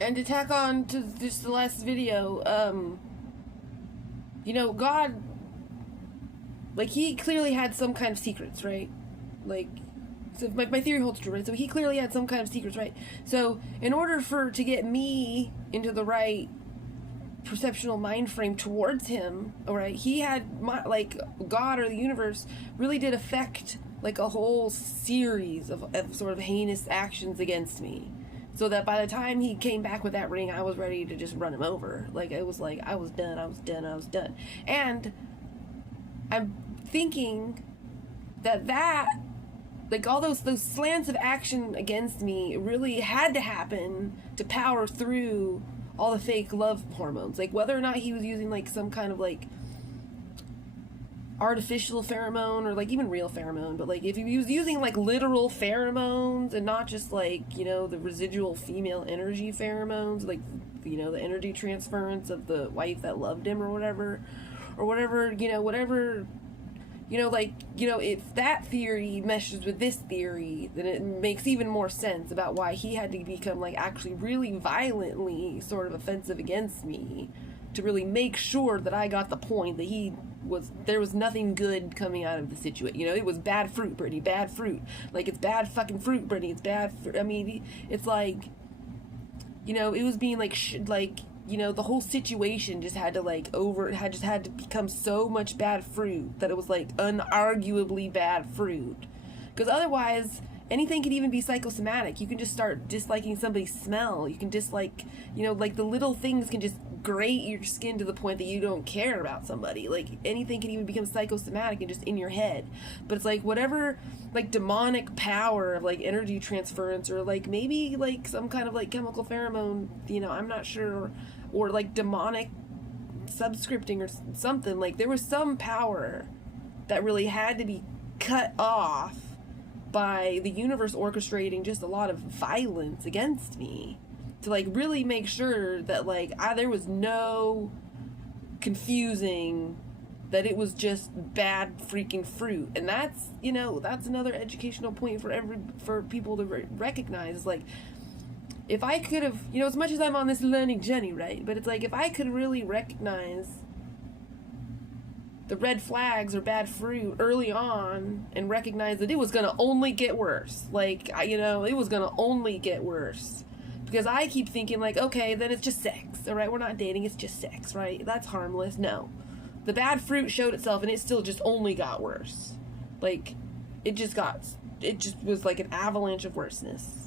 And to tack on to just the last video, God, like, he clearly had some kind of secrets, right? Like, so my theory holds true, right? So he clearly had some kind of secrets, right? So in order to get me into the right perceptual mind frame towards him, all right, he had God or the universe really did affect like a whole series of sort of heinous actions against me, so that by the time he came back with that ring, I was ready to just run him over. Like, it was like I was done. And I'm thinking that like all those slants of action against me really had to happen to power through all the fake love hormones. Like, whether or not he was using like some kind of like artificial pheromone or like even real pheromone, but like if he was using like literal pheromones and not just like, the residual female energy pheromones, like, the energy transference of the wife that loved him or whatever, if that theory meshes with this theory, then it makes even more sense about why he had to become like actually really violently sort of offensive against me to really make sure that I got the point that there was nothing good coming out of the situation. It was bad fruit, Brittany, bad fruit. Like, it's bad fucking fruit, Brittany, it's bad fruit. I mean, it's like, it was being like, the whole situation just had to become so much bad fruit that it was like unarguably bad fruit. Because otherwise, anything can even be psychosomatic. You can just start disliking somebody's smell. You can dislike, like the little things can just grate your skin to the point that you don't care about somebody. Like, anything can even become psychosomatic and just in your head. But it's like whatever, like, demonic power of like energy transference, or like maybe like some kind of like chemical pheromone, I'm not sure, or like demonic subscripting or something. Like, there was some power that really had to be cut off by the universe orchestrating just a lot of violence against me to like really make sure that like there was no confusing that it was just bad freaking fruit. And that's another educational point for people to recognize. Like, if I could have, as much as I'm on this learning journey, right, but it's like, if I could really recognize the red flags or bad fruit early on and recognize that it was gonna only get worse. Like, it was gonna only get worse. Because I keep thinking, like, okay, then it's just sex, alright? We're not dating, it's just sex, right? That's harmless. No. The bad fruit showed itself, and it still just only got worse. Like, it just was like an avalanche of worseness.